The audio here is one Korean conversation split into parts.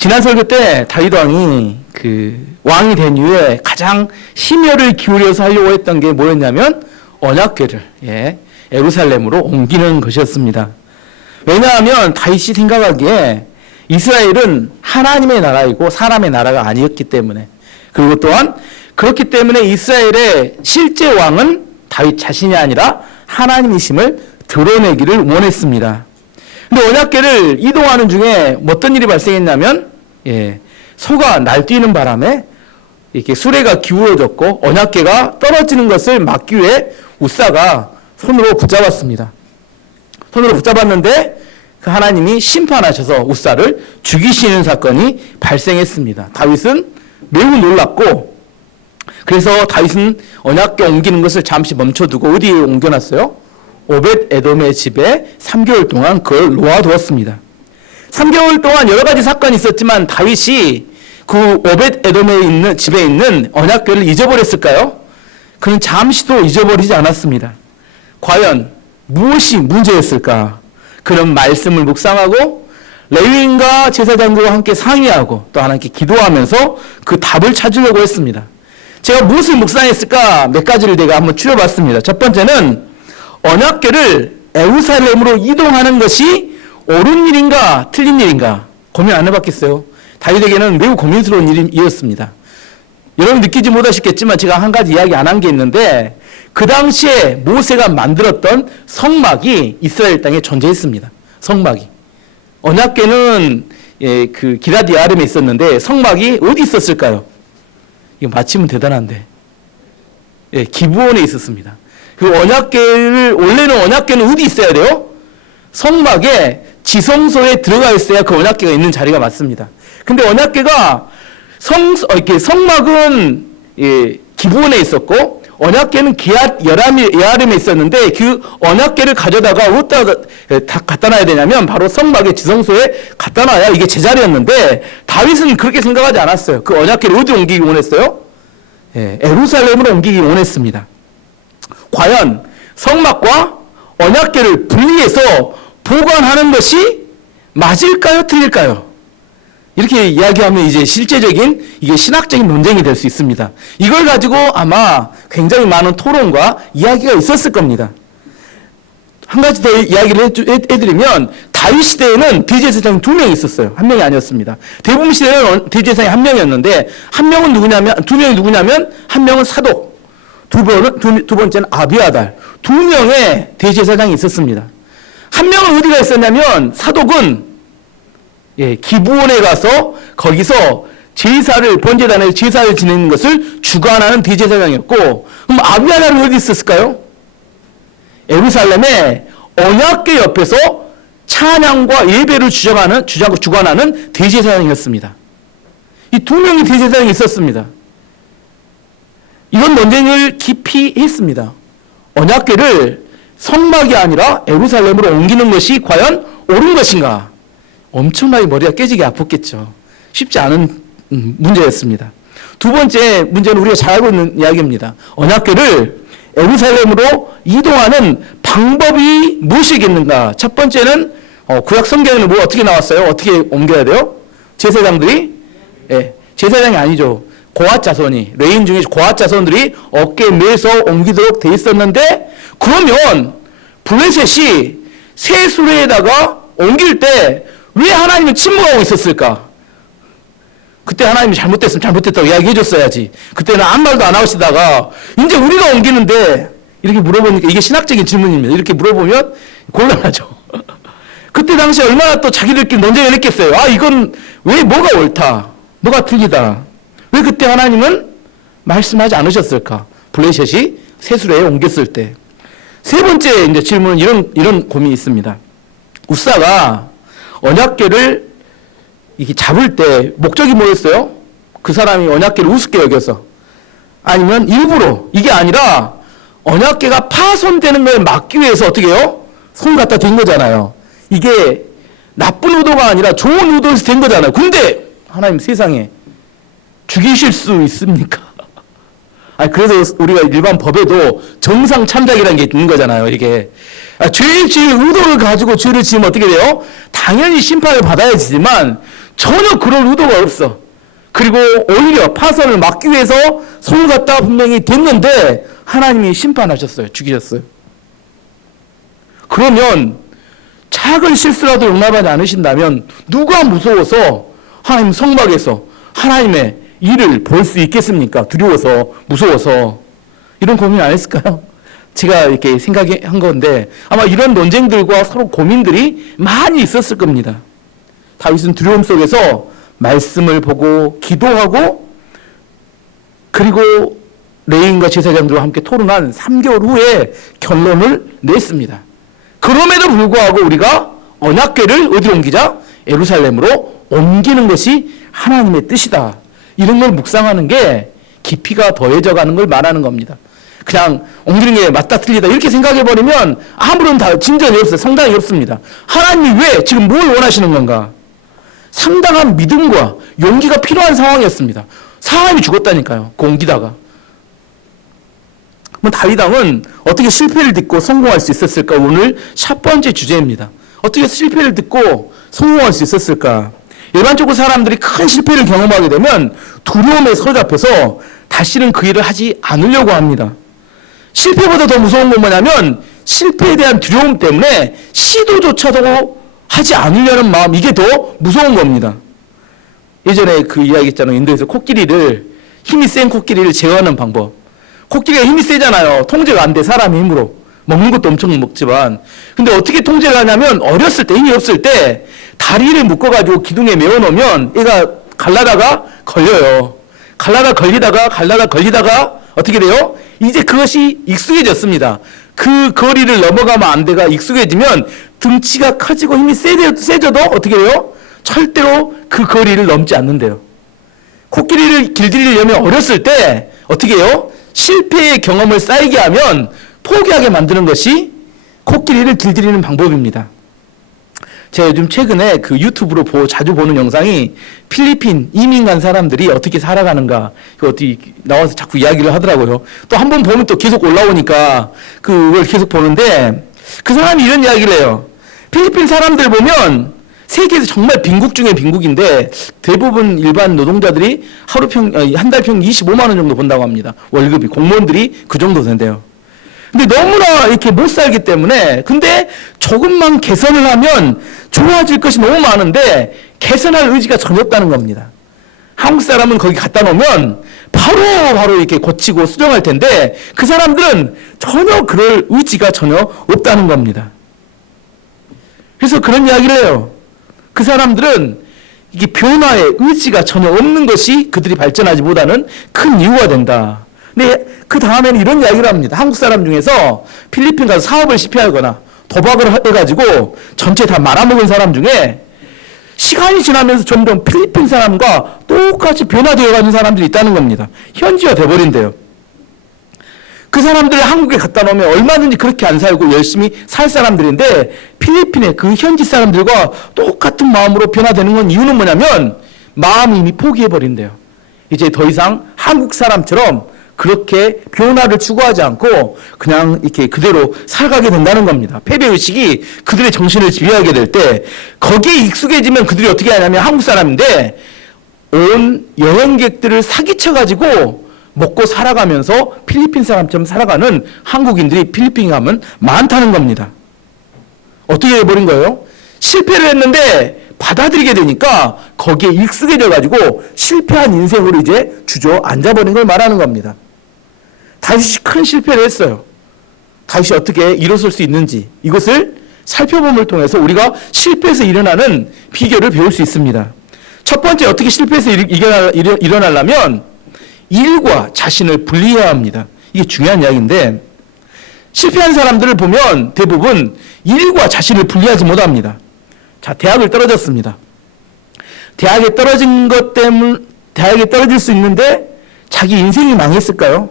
지난 설교 때 다윗 왕이 왕이 된 이후에 가장 심혈을 기울여서 하려고 했던 게 뭐였냐면 언약궤를 예루살렘으로 옮기는 것이었습니다. 왜냐하면 다윗이 생각하기에 이스라엘은 하나님의 나라이고 사람의 나라가 아니었기 때문에, 그리고 또한 그렇기 때문에 이스라엘의 실제 왕은 다윗 자신이 아니라 하나님이심을 드러내기를 원했습니다. 근데 언약궤를 이동하는 중에 어떤 일이 발생했냐면 소가 날뛰는 바람에 이렇게 수레가 기울어졌고 언약궤가 떨어지는 것을 막기 위해 우사가 손으로 붙잡았습니다. 손으로 붙잡았는데 그 하나님이 심판하셔서 우사를 죽이시는 사건이 발생했습니다. 다윗은 매우 놀랐고, 그래서 다윗은 언약궤 옮기는 것을 잠시 멈춰두고 어디에 옮겨놨어요? 오벳 에돔의 집에 3개월 동안 그걸 놓아두었습니다. 3개월 동안 여러 가지 사건이 있었지만 다윗이 그 오벳 에돔에 집에 있는 언약궤를 잊어버렸을까요? 그는 잠시도 잊어버리지 않았습니다. 과연 무엇이 문제였을까? 그는 말씀을 묵상하고 레위인과 제사장들과 함께 상의하고 또 하나님께 기도하면서 그 답을 찾으려고 했습니다. 제가 무엇을 묵상했을까? 몇 가지를 내가 한번 추려봤습니다. 첫 번째는 언약궤를 예루살렘으로 이동하는 것이 옳은 일인가 틀린 일인가 고민 안 해봤겠어요? 다윗에게는 매우 고민스러운 일이었습니다. 여러분 느끼지 못하셨겠지만 제가 한 가지 이야기 안 한 게 있는데, 그 당시에 모세가 만들었던 성막이 이스라엘 땅에 존재했습니다. 성막이. 언약궤는 그 기럇 여아림에 있었는데 성막이 어디 있었을까요? 이거 맞히면 대단한데. 기브온에 있었습니다. 그 언약궤를, 원래는 언약궤는 어디 있어야 돼요? 성막에 지성소에 들어가 있어야 그 언약궤가 있는 자리가 맞습니다. 근데 언약궤가 성막은 기브온에 있었고 언약궤는 기럇 여아림에 있었는데 그 언약궤를 가져다가 어디다가 갖다 놔야 되냐면 바로 성막의 지성소에 갖다 놔야 이게 제자리였는데, 다윗은 그렇게 생각하지 않았어요. 그 언약궤를 어디 옮기기 원했어요? 예루살렘으로 옮기기 원했습니다. 과연 성막과 언약궤를 분리해서 보관하는 것이 맞을까요? 틀릴까요? 이렇게 이야기하면 이제 실제적인 이게 신학적인 논쟁이 될 수 있습니다. 이걸 가지고 아마 굉장히 많은 토론과 이야기가 있었을 겁니다. 한 가지 더 이야기를 해드리면, 다윗 시대에는 대제사장이 2명이 있었어요. 1명이 아니었습니다. 대부분 시대에는 대제사장이 1명이었는데 두 명이 누구냐면 한 명은 사독, 두 번째는 아비아달, 2명의 대제사장이 있었습니다. 한 명은 어디가 있었냐면 사독은 기브온에 가서 거기서 번제단에서 제사를 지내는 것을 주관하는 대제사장이었고, 그럼 아비아달은 어디 있었을까요? 예루살렘의 언약궤 옆에서 찬양과 예배를 주관하는 대제사장이었습니다. 이 2명의 대제사장이 있었습니다. 이건 논쟁을 깊이 했습니다. 언약궤를 성막이 아니라 예루살렘으로 옮기는 것이 과연 옳은 것인가? 엄청나게 머리가 깨지게 아팠겠죠. 쉽지 않은 문제였습니다. 두 번째 문제는 우리가 잘 알고 있는 이야기입니다. 언약궤를 예루살렘으로 이동하는 방법이 무엇이겠는가? 첫 번째는 구약 성경에는 어떻게 나왔어요? 어떻게 옮겨야 돼요? 제사장들이 제사장이 아니죠. 고앗 자손이, 레인 중에 고앗 자손들이 어깨에 매서 옮기도록 돼 있었는데, 그러면 블레셋이 새 수레에다가 옮길 때 왜 하나님은 침묵하고 있었을까? 그때 하나님이 잘못됐다고 이야기해 줬어야지. 그때는 아무 말도 안 하시다가 이제 우리가 옮기는데 이렇게 물어보니까, 이게 신학적인 질문입니다. 이렇게 물어보면 곤란하죠. 그때 당시에 얼마나 또 자기들끼리 논쟁을 했겠어요. 이건 왜 뭐가 옳다, 뭐가 틀리다. 왜 그때 하나님은 말씀하지 않으셨을까? 블레셋이 새 수레에 옮겼을 때. 세 번째 이제 질문은 이런 고민이 있습니다. 우사가 언약궤를 이렇게 잡을 때 목적이 뭐였어요? 그 사람이 언약궤를 우습게 여겨서, 아니면 일부러, 이게 아니라 언약궤가 파손되는 걸 막기 위해서 어떻게 해요? 손 갖다 댄 거잖아요. 이게 나쁜 의도가 아니라 좋은 의도에서 된 거잖아요. 근데 하나님 세상에 죽이실 수 있습니까? 그래서 우리가 일반 법에도 정상 참작이라는 게 있는 거잖아요. 이게 죄의 의도를 가지고 죄를 지으면 어떻게 돼요? 당연히 심판을 받아야지만 전혀 그럴 의도가 없어. 그리고 오히려 파선을 막기 위해서 손을 갖다 분명히 댔는데 하나님이 심판하셨어요. 죽이셨어요. 그러면 작은 실수라도 용납하지 않으신다면 누가 무서워서 하나님 성막에서 하나님의 일을 볼 수 있겠습니까? 두려워서, 무서워서. 이런 고민 안 했을까요? 제가 이렇게 생각한 건데 아마 이런 논쟁들과 서로 고민들이 많이 있었을 겁니다. 다윗은 두려움 속에서 말씀을 보고 기도하고 그리고 레인과 제사장들과 함께 토론한 3개월 후에 결론을 냈습니다. 그럼에도 불구하고 우리가 언약궤를 어디로 옮기자? 예루살렘으로 옮기는 것이 하나님의 뜻이다. 이런 걸 묵상하는 게 깊이가 더해져 가는 걸 말하는 겁니다. 그냥 옮기는 게 맞다 틀리다 이렇게 생각해버리면 아무런 진전이 없어요. 상당히 없습니다. 하나님이 왜 지금 뭘 원하시는 건가? 상당한 믿음과 용기가 필요한 상황이었습니다. 사람이 죽었다니까요. 그 옮기다가. 그럼 다윗 왕은 어떻게 실패를 딛고 성공할 수 있었을까? 오늘 첫 번째 주제입니다. 어떻게 실패를 딛고 성공할 수 있었을까? 일반적으로 사람들이 큰 실패를 경험하게 되면 두려움에 사로잡혀서 다시는 그 일을 하지 않으려고 합니다. 실패보다 더 무서운 건 뭐냐면 실패에 대한 두려움 때문에 시도조차도 하지 않으려는 마음, 이게 더 무서운 겁니다. 예전에 그 이야기 있잖아요. 인도에서 힘이 센 코끼리를 제어하는 방법. 코끼리가 힘이 세잖아요. 통제가 안 돼. 사람의 힘으로. 먹는 것도 엄청 먹지만. 근데 어떻게 통제를 하냐면 어렸을 때, 힘이 없을 때 다리를 묶어가지고 기둥에 메어놓으면 얘가 갈라다가 걸려요. 갈라다 걸리다가 어떻게 돼요? 이제 그것이 익숙해졌습니다. 그 거리를 넘어가면 안 돼가 익숙해지면 등치가 커지고 힘이 세져도 어떻게 해요? 절대로 그 거리를 넘지 않는데요. 코끼리를 길들이려면 어렸을 때 어떻게 해요? 실패의 경험을 쌓이게 하면 포기하게 만드는 것이 코끼리를 길들이는 방법입니다. 제가 요즘 최근에 그 유튜브로 자주 보는 영상이 필리핀 이민 간 사람들이 어떻게 살아가는가, 어떻게 나와서 자꾸 이야기를 하더라고요. 또 한 번 보면 또 계속 올라오니까 그걸 계속 보는데 그 사람이 이런 이야기를 해요. 필리핀 사람들 보면 세계에서 정말 빈국 중에 빈국인데 대부분 일반 노동자들이 한 달 평균 25만 원 정도 번다고 합니다. 월급이. 공무원들이 그 정도 된대요. 근데 너무나 이렇게 못 살기 때문에 근데 조금만 개선을 하면 좋아질 것이 너무 많은데 개선할 의지가 전혀 없다는 겁니다. 한국 사람은 거기 갖다 놓으면 바로 이렇게 고치고 수정할 텐데 그 사람들은 전혀 그럴 의지가 전혀 없다는 겁니다. 그래서 그런 이야기를 해요. 그 사람들은 이게 변화의 의지가 전혀 없는 것이 그들이 발전하지 못하는 큰 이유가 된다. 근데 그 다음에는 이런 이야기를 합니다. 한국 사람 중에서 필리핀 가서 사업을 실패하거나 도박을 해가지고 전체 다 말아먹은 사람 중에 시간이 지나면서 점점 필리핀 사람과 똑같이 변화되어가는 사람들이 있다는 겁니다. 현지화 돼버린대요. 그 사람들을 한국에 갖다 놓으면 얼마든지 그렇게 안 살고 열심히 살 사람들인데 필리핀의 그 현지 사람들과 똑같은 마음으로 변화되는 건 이유는 뭐냐면 마음이 이미 포기해버린대요. 이제 더 이상 한국 사람처럼 그렇게 변화를 추구하지 않고 그냥 이렇게 그대로 살아가게 된다는 겁니다. 패배의식이 그들의 정신을 지배하게 될 때 거기에 익숙해지면 그들이 어떻게 하냐면 한국 사람인데 온 여행객들을 사기쳐가지고 먹고 살아가면서 필리핀 사람처럼 살아가는 한국인들이 필리핀에 가면 많다는 겁니다. 어떻게 해버린 거예요? 실패를 했는데 받아들이게 되니까 거기에 익숙해져가지고 실패한 인생으로 이제 주저앉아버린 걸 말하는 겁니다. 다윗이 큰 실패를 했어요. 다윗이 어떻게 일어설 수 있는지 이것을 살펴봄을 통해서 우리가 실패해서 일어나는 비결을 배울 수 있습니다. 첫 번째 어떻게 실패해서 일어나려면 일과 자신을 분리해야 합니다. 이게 중요한 이야기인데 실패한 사람들을 보면 대부분 일과 자신을 분리하지 못합니다. 자, 대학을 떨어졌습니다. 대학에 떨어진 것 때문에 대학에 떨어질 수 있는데 자기 인생이 망했을까요?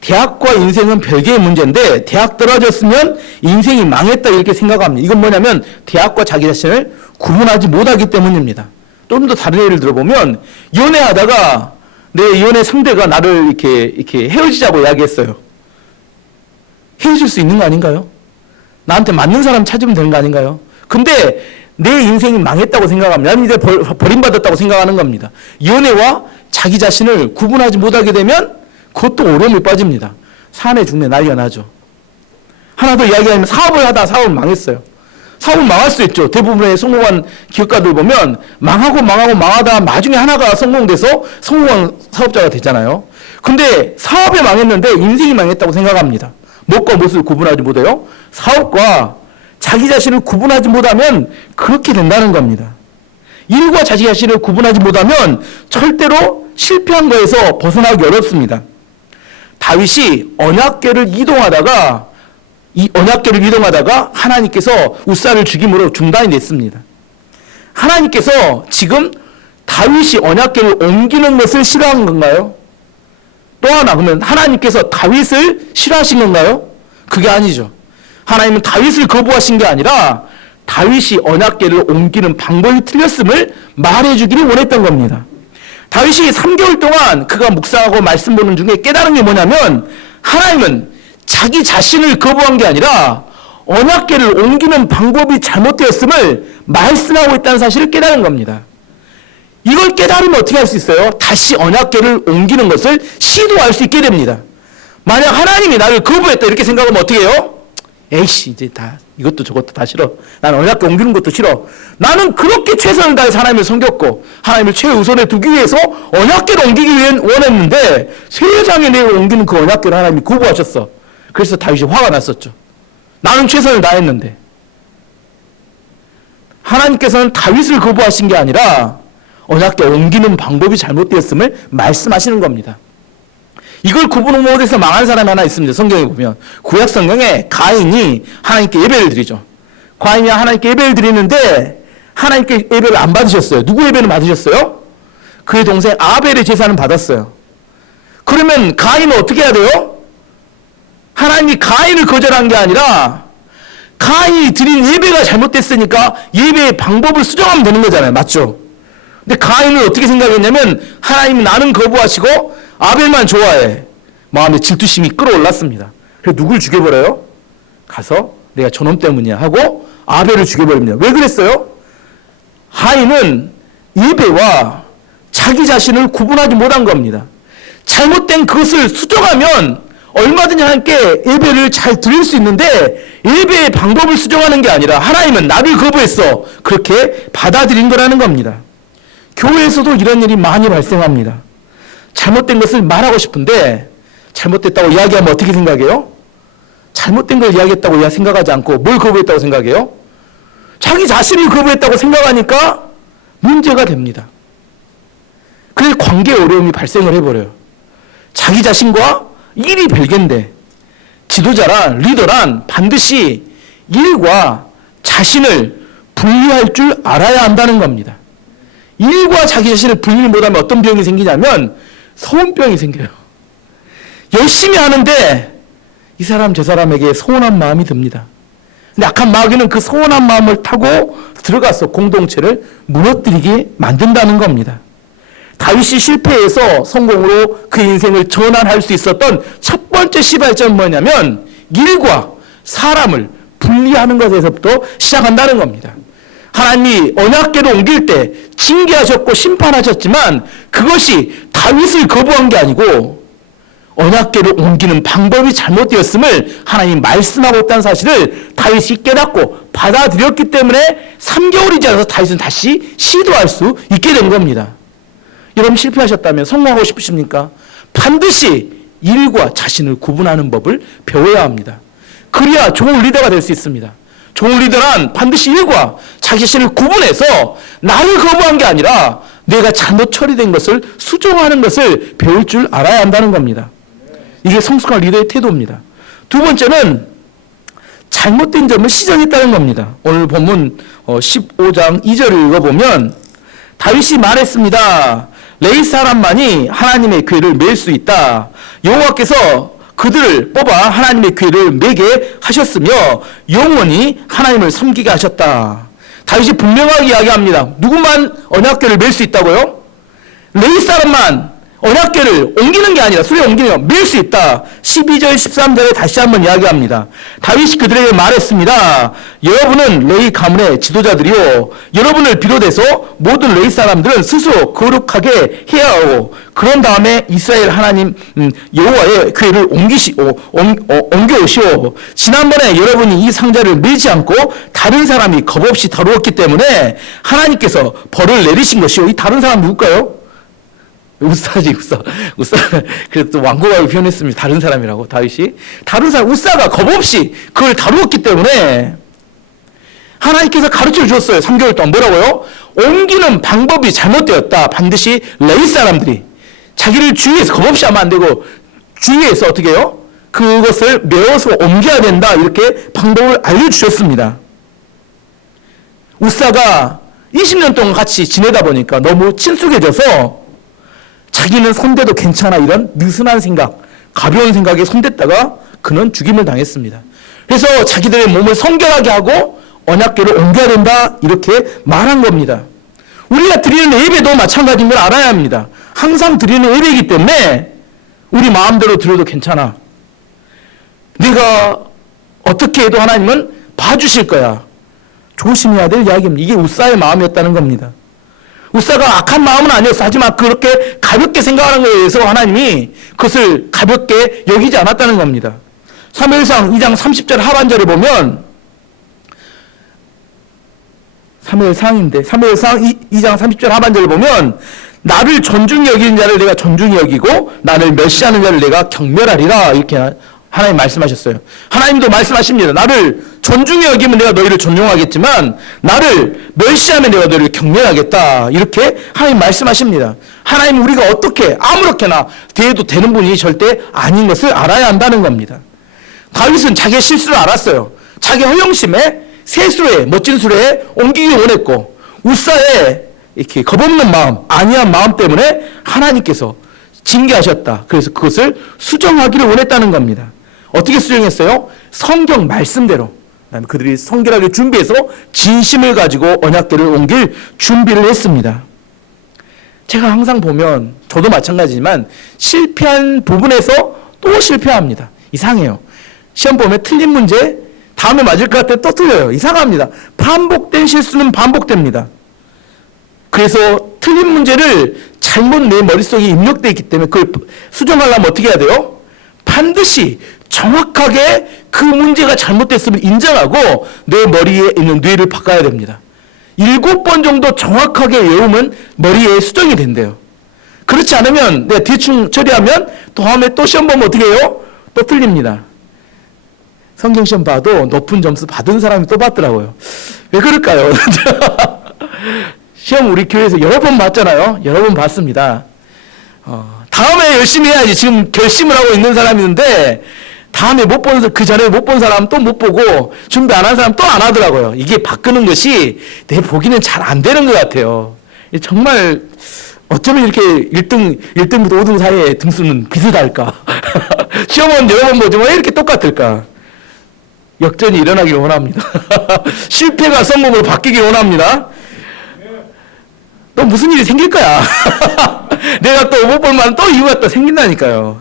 대학과 인생은 별개의 문제인데 대학 떨어졌으면 인생이 망했다 이렇게 생각합니다. 이건 뭐냐면 대학과 자기 자신을 구분하지 못하기 때문입니다. 좀 더 다른 예를 들어보면 연애하다가 내 연애 상대가 나를 이렇게 헤어지자고 이야기했어요. 헤어질 수 있는 거 아닌가요? 나한테 맞는 사람 찾으면 되는 거 아닌가요? 근데 내 인생이 망했다고 생각합니다. 나는 이제 버림받았다고 생각하는 겁니다. 연애와 자기 자신을 구분하지 못하게 되면 그것도 어려움에 빠집니다. 사내 중내 난리가 나죠. 하나 더 이야기하면 사업을 하다 사업은 망했어요. 사업은 망할 수 있죠. 대부분의 성공한 기업가들 보면 망하다 나중에 하나가 성공돼서 성공한 사업자가 되잖아요. 근데 사업이 망했는데 인생이 망했다고 생각합니다. 무엇과 무엇을 구분하지 못해요? 사업과 자기 자신을 구분하지 못하면 그렇게 된다는 겁니다. 일과 자기 자신을 구분하지 못하면 절대로 실패한 거에서 벗어나기 어렵습니다. 다윗이 언약궤를 이동하다가 하나님께서 우사를 죽임으로 중단이 됐습니다. 하나님께서 지금 다윗이 언약궤를 옮기는 것을 싫어한 건가요? 또 하나, 그러면 하나님께서 다윗을 싫어하신 건가요? 그게 아니죠. 하나님은 다윗을 거부하신 게 아니라 다윗이 언약궤를 옮기는 방법이 틀렸음을 말해주기를 원했던 겁니다. 다윗이 3개월 동안 그가 묵상하고 말씀 보는 중에 깨달은 게 뭐냐면 하나님은 자기 자신을 거부한 게 아니라 언약궤를 옮기는 방법이 잘못되었음을 말씀하고 있다는 사실을 깨달은 겁니다. 이걸 깨달으면 어떻게 할 수 있어요? 다시 언약궤를 옮기는 것을 시도할 수 있게 됩니다. 만약 하나님이 나를 거부했다 이렇게 생각하면 어떻게 해요? 에이씨 이제 다 이것도 저것도 다 싫어. 나는 언약궤 옮기는 것도 싫어. 나는 그렇게 최선을 다해서 하나님을 섬겼고 하나님을 최우선에 두기 위해서 언약궤를 옮기기 원했는데 세상에 내가 옮기는 그 언약궤를 하나님이 거부하셨어. 그래서 다윗이 화가 났었죠. 나는 최선을 다했는데. 하나님께서는 다윗을 거부하신 게 아니라 언약궤 옮기는 방법이 잘못되었음을 말씀하시는 겁니다. 이걸 구분 못해서 망한 사람이 하나 있습니다. 성경에 보면 구약 성경에 가인이 하나님께 예배를 드리죠. 가인이 하나님께 예배를 드리는데 하나님께 예배를 안 받으셨어요. 누구 예배는 받으셨어요? 그의 동생 아벨의 제사는 받았어요. 그러면 가인은 어떻게 해야 돼요? 하나님이 가인을 거절한 게 아니라 가인이 드린 예배가 잘못됐으니까 예배의 방법을 수정하면 되는 거잖아요. 맞죠? 근데 가인은 어떻게 생각했냐면 하나님이 나는 거부하시고 아벨만 좋아해. 마음에 질투심이 끌어올랐습니다. 그래서 누굴 죽여버려요? 가서 내가 저놈 때문이야 하고 아벨을 죽여버립니다. 왜 그랬어요? 가인은 예배와 자기 자신을 구분하지 못한 겁니다. 잘못된 그것을 수정하면 얼마든지 하나님께 예배를 잘 드릴 수 있는데 예배의 방법을 수정하는 게 아니라 하나님은 나를 거부했어. 그렇게 받아들인 거라는 겁니다. 교회에서도 이런 일이 많이 발생합니다. 잘못된 것을 말하고 싶은데 잘못됐다고 이야기하면 어떻게 생각해요? 잘못된 걸 이야기했다고 생각하지 않고 뭘 거부했다고 생각해요? 자기 자신을 거부했다고 생각하니까 문제가 됩니다. 그래서 관계에 어려움이 발생을 해버려요. 자기 자신과 일이 별개인데 지도자란 리더란 반드시 일과 자신을 분리할 줄 알아야 한다는 겁니다. 일과 자기 자신을 분리를 못하면 어떤 병이 생기냐면 서운병이 생겨요. 열심히 하는데 이 사람 저 사람에게 서운한 마음이 듭니다. 근데 악한 마귀는 그 서운한 마음을 타고 들어가서 공동체를 무너뜨리게 만든다는 겁니다. 다윗이 실패해서 성공으로 그 인생을 전환할 수 있었던 첫 번째 시발점은 뭐냐면 일과 사람을 분리하는 것에서부터 시작한다는 겁니다. 하나님이 언약궤를 옮길 때 징계하셨고 심판하셨지만 그것이 다윗을 거부한 게 아니고 언약궤를 옮기는 방법이 잘못되었음을 하나님이 말씀하고 있다는 사실을 다윗이 깨닫고 받아들였기 때문에 3개월이 지나서 다윗은 다시 시도할 수 있게 된 겁니다. 여러분 실패하셨다면 성공하고 싶으십니까? 반드시 일과 자신을 구분하는 법을 배워야 합니다. 그래야 좋은 리더가 될 수 있습니다. 좋은 리더란 반드시 일과 자기 자신을 구분해서 나를 거부한 게 아니라 내가 잘못 처리된 것을 수정하는 것을 배울 줄 알아야 한다는 겁니다. 이게 성숙한 리더의 태도입니다. 두 번째는 잘못된 점을 시정했다는 겁니다. 오늘 본문 15장 2절을 읽어보면 다윗이 말했습니다. 레위 사람만이 하나님의 궤를 맬 수 있다. 여호와께서 그들을 뽑아 하나님의 궤를 매게 하셨으며 영원히 하나님을 섬기게 하셨다. 다윗이 분명하게 이야기합니다. 누구만 언약궤를 맬 수 있다고요? 레위 사람만 언약궤를 옮기는 게 아니라 수레에 옮기면 밀 수 있다. 12절 13절에 다시 한번 이야기합니다. 다윗이 그들에게 말했습니다. 여러분은 레위 가문의 지도자들이요, 여러분을 비롯해서 모든 레위 사람들은 스스로 거룩하게 해야 하고, 그런 다음에 이스라엘 하나님 여호와의 궤를 옮겨오시오. 지난번에 여러분이 이 상자를 밀지 않고 다른 사람이 겁없이 다루었기 때문에 하나님께서 벌을 내리신 것이요. 이 다른 사람 누굴까요? 우사지, 우사. 그래서 또 완고하게 표현했습니다. 다른 사람이라고, 다윗이. 다른 사람, 우사가 겁없이 그걸 다루었기 때문에 하나님께서 가르쳐 주셨어요. 3개월 동안. 뭐라고요? 옮기는 방법이 잘못되었다. 반드시 레위 사람들이 자기를 주위에서 겁없이 하면 안 되고, 주위에서 어떻게 해요? 그것을 메워서 옮겨야 된다. 이렇게 방법을 알려주셨습니다. 우사가 20년 동안 같이 지내다 보니까 너무 친숙해져서 자기는 손대도 괜찮아, 이런 느슨한 생각, 가벼운 생각에 손댔다가 그는 죽임을 당했습니다. 그래서 자기들의 몸을 성결하게 하고 언약궤를 옮겨야 된다, 이렇게 말한 겁니다. 우리가 드리는 예배도 마찬가지인 걸 알아야 합니다. 항상 드리는 예배이기 때문에 우리 마음대로 드려도 괜찮아. 내가 어떻게 해도 하나님은 봐주실 거야. 조심해야 될 이야기입니다. 이게 우사의 마음이었다는 겁니다. 우사가 악한 마음은 아니었어. 하지만 그렇게 가볍게 생각하는 것에 대해서 하나님이 그것을 가볍게 여기지 않았다는 겁니다. 사무엘상 2장 30절 하반절에 보면, 사무엘상 2장 30절 하반절에 보면, 나를 존중히 여기는 자를 내가 존중히 여기고 나를 멸시하는 자를 내가 경멸하리라, 이렇게 하나님 말씀하셨어요. 하나님도 말씀하십니다. 나를 존중히 여기면 내가 너희를 존중하겠지만 나를 멸시하면 내가 너희를 경멸하겠다, 이렇게 하나님 말씀하십니다. 하나님 우리가 어떻게 아무렇게나 대해도 되는 분이 절대 아닌 것을 알아야 한다는 겁니다. 다윗은 자기의 실수를 알았어요. 자기 허영심에 새 수레에, 멋진 수레에 옮기기 원했고, 우사의 이렇게 겁없는 마음, 안이한 마음 때문에 하나님께서 징계하셨다. 그래서 그것을 수정하기를 원했다는 겁니다. 어떻게 수정했어요? 성경 말씀대로. 그다음에 그들이 성결하게 준비해서 진심을 가지고 언약궤를 옮길 준비를 했습니다. 제가 항상 보면, 저도 마찬가지지만 실패한 부분에서 또 실패합니다. 이상해요. 시험 보면 틀린 문제 다음에 맞을 것 같아 또 틀려요. 이상합니다. 반복된 실수는 반복됩니다. 그래서 틀린 문제를 잘못 내 머릿속에 입력되어 있기 때문에 그걸 수정하려면 어떻게 해야 돼요? 반드시 정확하게 그 문제가 잘못됐음을 인정하고 내 머리에 있는 뇌를 바꿔야 됩니다. 7번 정도 정확하게 외우면 머리에 수정이 된대요. 그렇지 않으면 내가 대충 처리하면 다음에 또 시험 보면 어떻게 해요? 또 틀립니다. 성경 시험 봐도 높은 점수 받은 사람이 또 받더라고요. 왜 그럴까요? 시험 우리 교회에서 여러 번 봤잖아요. 여러 번 봤습니다. 다음에 열심히 해야지. 지금 결심을 하고 있는 사람이 있는데 다음에 못 본, 그 전에 못 본 사람 또 못 보고 준비 안 한 사람 또 안 하더라고요. 이게 바꾸는 것이 내 보기는 잘 안 되는 것 같아요. 정말 어쩌면 이렇게 1등부터 5등 사이에 등수는 비슷할까? 시험은 여러 번 보지만 왜 이렇게 똑같을까? 역전이 일어나길 원합니다. 실패가 성공으로 바뀌길 원합니다. 또 무슨 일이 생길 거야. 내가 또 못 볼만 또 이유가 또 생긴다니까요.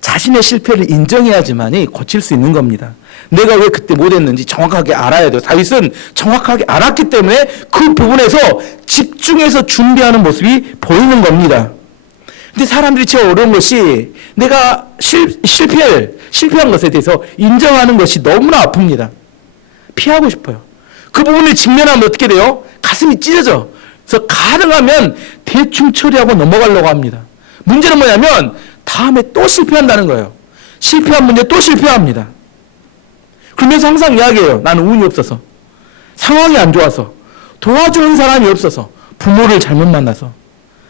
자신의 실패를 인정해야지만이 고칠 수 있는 겁니다. 내가 왜 그때 못했는지 정확하게 알아야 돼요. 다윗은 정확하게 알았기 때문에 그 부분에서 집중해서 준비하는 모습이 보이는 겁니다. 근데 사람들이 제일 어려운 것이 내가 실패한 것에 대해서 인정하는 것이 너무나 아픕니다. 피하고 싶어요. 그 부분을 직면하면 어떻게 돼요? 가슴이 찢어져. 그래서 가능하면 대충 처리하고 넘어가려고 합니다. 문제는 뭐냐면 다음에 또 실패한다는 거예요. 실패한 문제 또 실패합니다. 그러면서 항상 이야기해요. 나는 운이 없어서, 상황이 안 좋아서, 도와주는 사람이 없어서, 부모를 잘못 만나서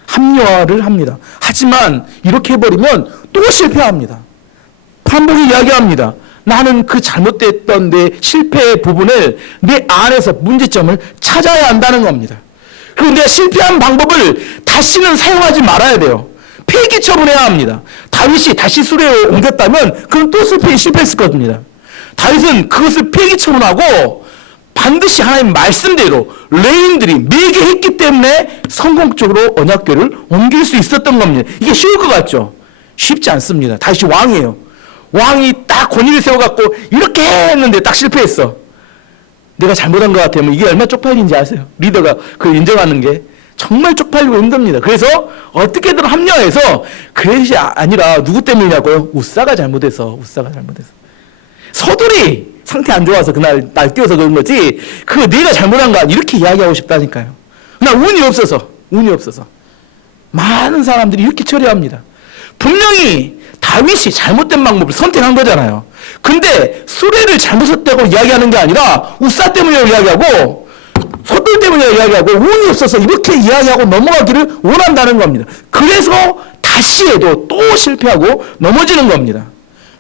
합리화를 합니다. 하지만 이렇게 해버리면 또 실패합니다. 반복이 이야기합니다. 나는 그 잘못됐던 내 실패의 부분을 내 안에서 문제점을 찾아야 한다는 겁니다. 그리고 내가 실패한 방법을 다시는 사용하지 말아야 돼요. 폐기 처분해야 합니다. 다윗이 다시 수레에 옮겼다면 그건 또 실패했을 겁니다. 다윗은 그것을 폐기 처분하고 반드시 하나님 말씀대로 레인들이 매개했기 때문에 성공적으로 언약궤를 옮길 수 있었던 겁니다. 이게 쉬울 것 같죠? 쉽지 않습니다. 다시 왕이에요. 왕이 딱 권위를 세워갖고 이렇게 했는데 딱 실패했어. 내가 잘못한 것 같아요. 이게 얼마나 쪽팔린지 아세요? 리더가 그걸 인정하는 게 정말 쪽팔리고 힘듭니다. 그래서 어떻게든 합리화해서 그것이 아니라 누구 때문이냐고요? 우사가 잘못해서. 서둘이 상태 안 좋아서 그날 날 뛰어서 그런 거지 그거 내가 잘못한 거 아니야. 이렇게 이야기하고 싶다니까요. 나 운이 없어서. 많은 사람들이 이렇게 처리합니다. 분명히 다윗이 잘못된 방법을 선택한 거잖아요. 근데 수레를 잘못했다고 이야기하는 게 아니라 우사 때문에 이야기하고 서둘 때문에 이야기하고 운이 없어서 이렇게 이야기하고 넘어가기를 원한다는 겁니다. 그래서 다시 해도 또 실패하고 넘어지는 겁니다.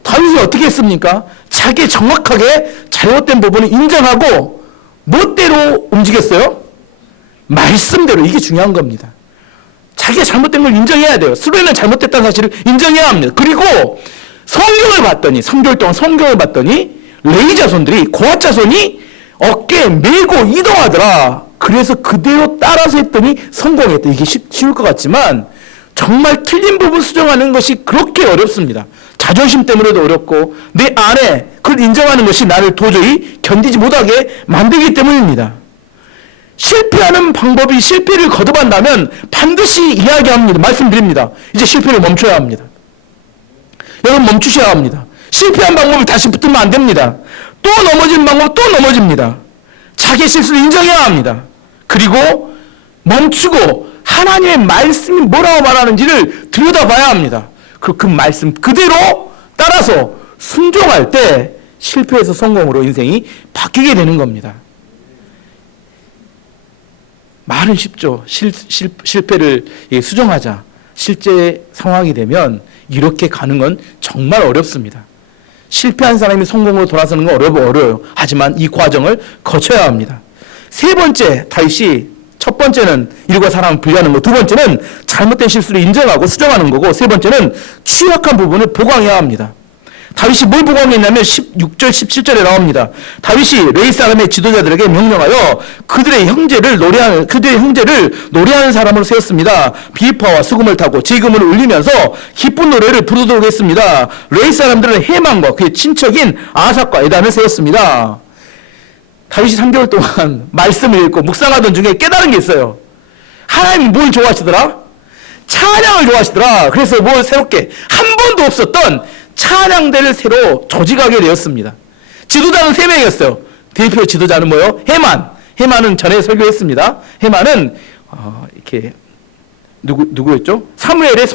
다윗이 어떻게 했습니까? 자기 정확하게 잘못된 부분을 인정하고 멋대로 움직였어요? 말씀대로. 이게 중요한 겁니다. 자기가 잘못된 걸 인정해야 돼요. 수레는 잘못됐다는 사실을 인정해야 합니다. 그리고 성경을 봤더니 3개월 동안 성경을 봤더니 레위 자손들이 고핫 자손이 어깨에 메고 이동하더라. 그래서 그대로 따라서 했더니 성공했다. 이게 쉬울 것 같지만 정말 틀린 부분 수정하는 것이 그렇게 어렵습니다. 자존심 때문에도 어렵고 내 안에 그걸 인정하는 것이 나를 도저히 견디지 못하게 만들기 때문입니다. 실패하는 방법이 실패를 거듭한다면 반드시 이야기합니다. 말씀드립니다. 이제 실패를 멈춰야 합니다. 여러분 멈추셔야 합니다. 실패한 방법을 다시 붙들면 안 됩니다. 또 넘어진 방법 또 넘어집니다. 자기 실수를 인정해야 합니다. 그리고 멈추고 하나님의 말씀이 뭐라고 말하는지를 들여다봐야 합니다. 그 말씀 그대로 따라서 순종할 때 실패에서 성공으로 인생이 바뀌게 되는 겁니다. 말은 쉽죠. 실패를 수정하자. 실제 상황이 되면 이렇게 가는 건 정말 어렵습니다. 실패한 사람이 성공으로 돌아서는 건 어려워요. 하지만 이 과정을 거쳐야 합니다. 세 번째, 다윗이 첫 번째는 일과 사람을 분리하는 거, 두 번째는 잘못된 실수를 인정하고 수정하는 거고, 세 번째는 취약한 부분을 보강해야 합니다. 다윗이 뭘 보강했냐면 16절 17절에 나옵니다. 다윗이 레위 사람의 지도자들에게 명령하여 그들의 형제를 노래하는 사람으로 세웠습니다. 비파와 수금을 타고 제금을 울리면서 기쁜 노래를 부르도록 했습니다. 레위 사람들은 헤만과 그의 친척인 아삭과 에단을 세웠습니다. 다윗이 3개월 동안 말씀을 읽고 묵상하던 중에 깨달은 게 있어요. 하나님이 뭘 좋아하시더라? 찬양을 좋아하시더라. 그래서 뭘 새롭게 한 번도 없었던 찬양대를 새로 조직하게 되었습니다. 지도자는 3명이었어요. 대표 지도자는 뭐예요? 헤만은 전에 설교했습니다. 헤만은 이렇게 누구였죠? 사무엘의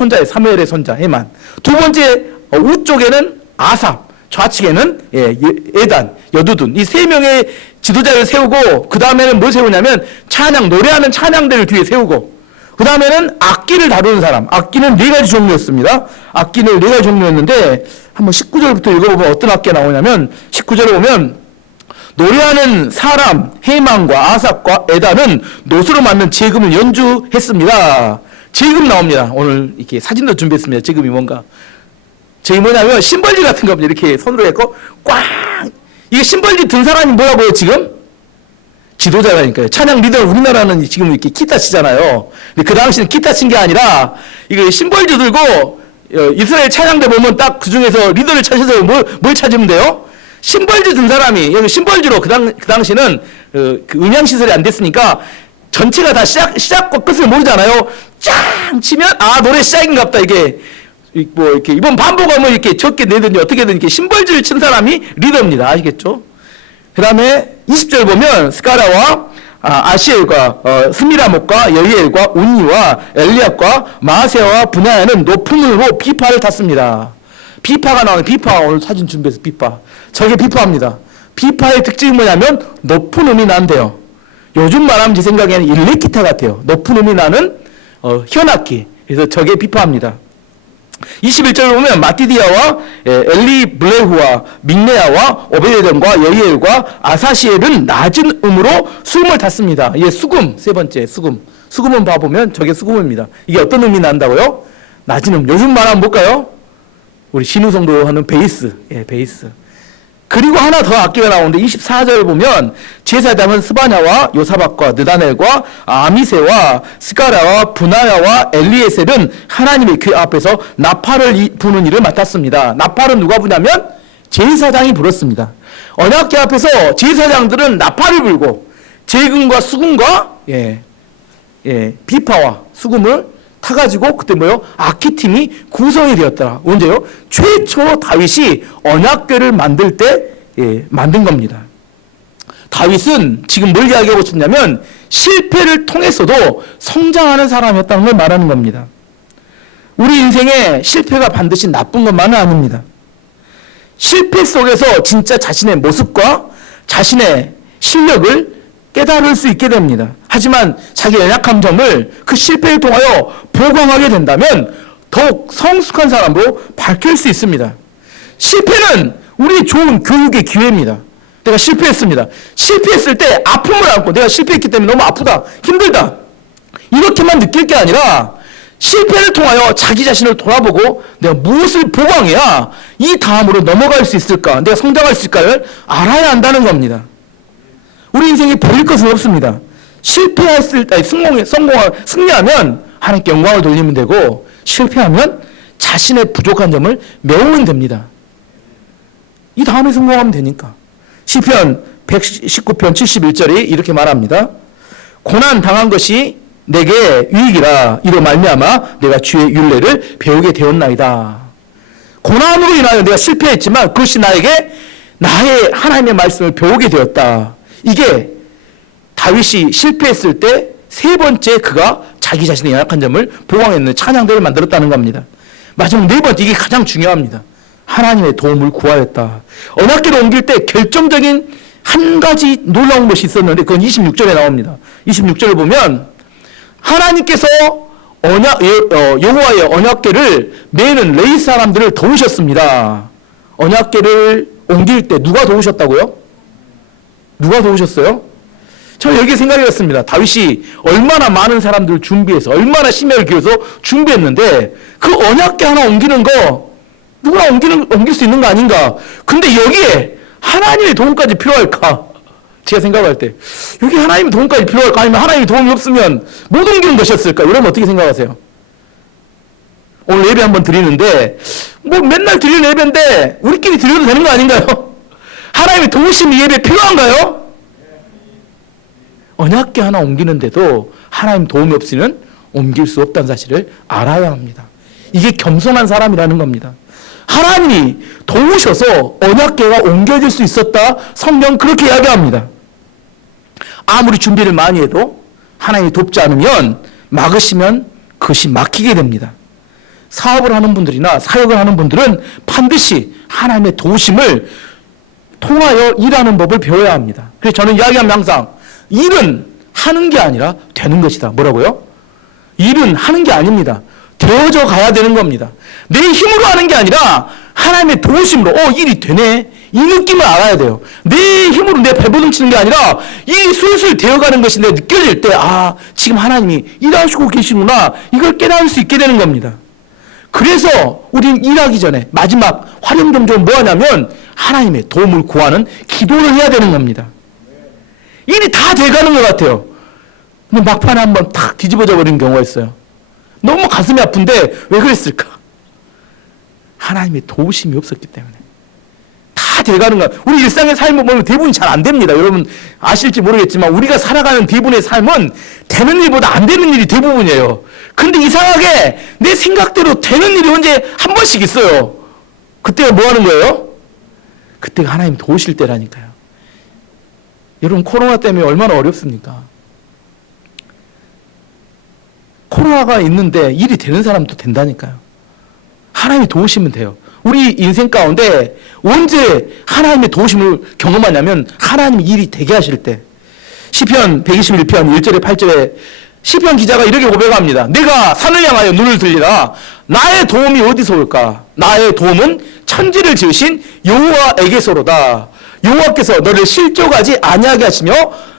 손자 헤만. 두 번째 우쪽에는 아삽, 좌측에는 에단, 여두둔. 이 3명의 지도자를 세우고 그 다음에는 뭘 세우냐면 노래하는 찬양대를 뒤에 세우고 그 다음에는 악기를 다루는 사람. 악기는 4가지 종류였습니다. 악기는 4가지 종류였는데 한번 19절부터 읽어보면 어떤 악기가 나오냐면 19절에 보면 노래하는 사람 헤만과 아삭과 에단은 노수로 만든 제금을 연주했습니다. 제금 나옵니다. 오늘 이렇게 사진도 준비했습니다. 제금이 뭔가. 제금이 뭐냐면 심벌지 같은 겁니다. 이렇게 손으로 했고 꽝! 이게 심벌지 든 사람이 뭐라고요 지금? 지도자라니까요. 찬양 리더 우리나라는 지금 이렇게 기타 치잖아요. 근데 그 당시는 기타 친 게 아니라 이거 심벌지 들고 이스라엘 찬양대 보면 딱 그 중에서 리더를 찾아서 뭘 찾으면 돼요? 심벌지 든 사람이 여기 심벌지로 그 당시는 그 음향 시설이 안 됐으니까 전체가 다 시작과 끝을 모르잖아요. 짱 치면 노래 시작인갑다 이게 뭐 이렇게 이번 반복하면 이렇게 적게 내든지 어떻게든 이렇게 심벌지를 친 사람이 리더입니다. 아시겠죠? 그 다음에 20절 보면 스가라와 아시엘과 스미라목과 여이엘과 운니와 엘리압과 마세와 분야야는 높은 음으로 비파를 탔습니다. 비파가 나오는 비파 오늘 사진 준비해서 비파. 저게 비파입니다. 비파의 특징이 뭐냐면 높은 음이 난대요. 요즘 말하면 제 생각에는 일렉기타 같아요. 높은 음이 나는 현악기. 그래서 저게 비파입니다. 21절을 보면 마티디아와 엘리블레후와 믹네야와 오베데돔과 여이엘과 아사시엘은 낮은 음으로 수금을 탔습니다. 이게 수금, 세 번째 수금. 수금은 봐보면 저게 수금입니다. 이게 어떤 음이 난다고요? 낮은 음. 요즘 말하면 뭘까요? 우리 신우성도 하는 베이스. 베이스. 그리고 하나 더 악기가 나오는데 24절을 보면 제사장은 스바냐와 요사박과 느다넬과 아미세와 스가랴와 분하야와 엘리에셀은 하나님의 궤 앞에서 나팔을 부는 일을 맡았습니다. 나팔은 누가 부냐면 제사장이 불었습니다. 언약궤 앞에서 제사장들은 나팔을 불고 제금과 수금과 비파와 수금을 타가지고 그때 악기팀이 구성이 되었더라. 언제요? 최초 다윗이 언약궤를 만들 때 만든 겁니다. 다윗은 지금 뭘 이야기하고 싶냐면 실패를 통해서도 성장하는 사람이었다는 걸 말하는 겁니다. 우리 인생에 실패가 반드시 나쁜 것만은 아닙니다. 실패 속에서 진짜 자신의 모습과 자신의 실력을 깨달을 수 있게 됩니다. 하지만 자기 연약한 점을 그 실패를 통하여 보강하게 된다면 더욱 성숙한 사람으로 밝힐 수 있습니다. 실패는 우리 좋은 교육의 기회입니다. 내가 실패했습니다. 실패했을 때 아픔을 안고 내가 실패했기 때문에 너무 아프다, 힘들다 이렇게만 느낄 게 아니라 실패를 통하여 자기 자신을 돌아보고 내가 무엇을 보강해야 이 다음으로 넘어갈 수 있을까, 내가 성장할 수 있을까를 알아야 한다는 겁니다. 우리 인생에 버릴 것은 없습니다. 실패했을 때 승리하면 하나님께 영광을 돌리면 되고 실패하면 자신의 부족한 점을 메우면 됩니다. 이 다음에 성공하면 되니까. 시편 119편 71절이 이렇게 말합니다. 고난 당한 것이 내게 유익이라 이로 말미암아 내가 주의 율례를 배우게 되었나이다. 고난으로 인하여 내가 실패했지만 그것이 나에게 나의 하나님의 말씀을 배우게 되었다. 이게 다윗이 실패했을 때 세 번째 그가 자기 자신의 연약한 점을 보강했는 찬양대를 만들었다는 겁니다. 마지막 네 번째, 이게 가장 중요합니다. 하나님의 도움을 구하였다. 언약궤를 옮길 때 결정적인 한 가지 놀라운 것이 있었는데 그건 26절에 나옵니다. 26절을 보면 하나님께서 여호와의 언약궤를 메는 레위 사람들을 도우셨습니다. 언약궤를 옮길 때 누가 도우셨다고요? 누가 도우셨어요? 저는 여기 생각해봤습니다. 다윗이 얼마나 많은 사람들을 준비해서 얼마나 심혈을 기울여서 준비했는데 그 언약궤 하나 옮기는 거 누구나 옮길 수 있는 거 아닌가? 근데 여기에 하나님의 도움까지 필요할까? 제가 생각할 때 여기 하나님의 도움까지 필요할까? 아니면 하나님의 도움이 없으면 못 옮기는 것이었을까? 여러분 어떻게 생각하세요? 오늘 예배 한번 드리는데 맨날 드리는 예배인데 우리끼리 드려도 되는 거 아닌가요? 하나님의 도우심이 예배에 필요한가요? 언약궤 하나 옮기는데도 하나님 도움이 없이는 옮길 수 없다는 사실을 알아야 합니다. 이게 겸손한 사람이라는 겁니다. 하나님이 도우셔서 언약궤가 옮겨질 수 있었다. 성경 그렇게 이야기합니다. 아무리 준비를 많이 해도 하나님이 돕지 않으면 막으시면 그것이 막히게 됩니다. 사업을 하는 분들이나 사역을 하는 분들은 반드시 하나님의 도우심을 통하여 일하는 법을 배워야 합니다. 그래서 저는 이야기하면 항상 일은 하는 게 아니라 되는 것이다. 뭐라고요? 일은 하는 게 아닙니다. 되어져 가야 되는 겁니다. 내 힘으로 하는 게 아니라 하나님의 도우심으로 일이 되네. 이 느낌을 알아야 돼요. 내 힘으로 내 발버둥 치는 게 아니라 이 술술 되어가는 것이 내가 느껴질 때 지금 하나님이 일하시고 계시구나. 이걸 깨달을 수 있게 되는 겁니다. 그래서 우리는 일하기 전에 마지막 활용점적으로 뭐 하냐면 하나님의 도움을 구하는 기도를 해야 되는 겁니다. 일이 다 돼가는 것 같아요. 근데 막판에 한번 탁 뒤집어져 버리는 경우가 있어요. 너무 가슴이 아픈데 왜 그랬을까? 하나님의 도우심이 없었기 때문에. 다 돼가는 거야. 우리 일상의 삶을 보면 대부분이 잘 안 됩니다. 여러분 아실지 모르겠지만 우리가 살아가는 대부분의 삶은 되는 일보다 안 되는 일이 대부분이에요. 근데 이상하게 내 생각대로 되는 일이 언제 한 번씩 있어요. 그때가 뭐 하는 거예요? 그때가 하나님 도우실 때라니까요. 여러분 코로나 때문에 얼마나 어렵습니까? 코로나가 있는데 일이 되는 사람도 된다니까요. 하나님이 도우시면 돼요. 우리 인생 가운데 언제 하나님의 도우심을 경험하냐면 하나님이 일이 되게 하실 때. 시편 121편 1절에 8절에 시편 기자가 이렇게 고백합니다. 내가 산을 향하여 눈을 들리라. 나의 도움이 어디서 올까? 나의 도움은 천지를 지으신 여호와에게서로다. 여호와께서 너를 실족하지 아니하게 하시며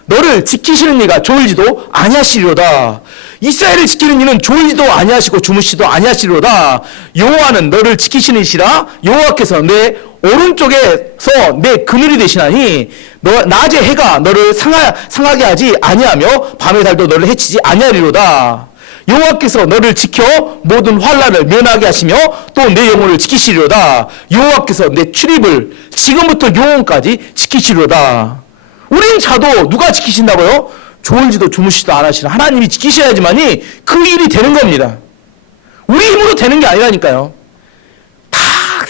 너를 지키시는 이가 졸지도 아니하시리로다. 이스라엘을 지키는 이는 졸지도 아니하시고 주무시도 아니하시리로다. 여호와는 너를 지키시는 이시라. 여호와께서 내 오른쪽에서 내 그늘이 되시나니 낮에 해가 너를 상하게 하지 아니하며 밤의 달도 너를 해치지 아니하리로다. 여호와께서 너를 지켜 모든 환난을 면하게 하시며 또 내 영혼을 지키시리로다. 여호와께서 내 출입을 지금부터 영혼까지 지키시리로다. 우린 자도 누가 지키신다고요? 졸지도 주무시도 안 하시는 하나님이 지키셔야지만이 그 일이 되는 겁니다. 우리 힘으로 되는 게 아니라니까요. 다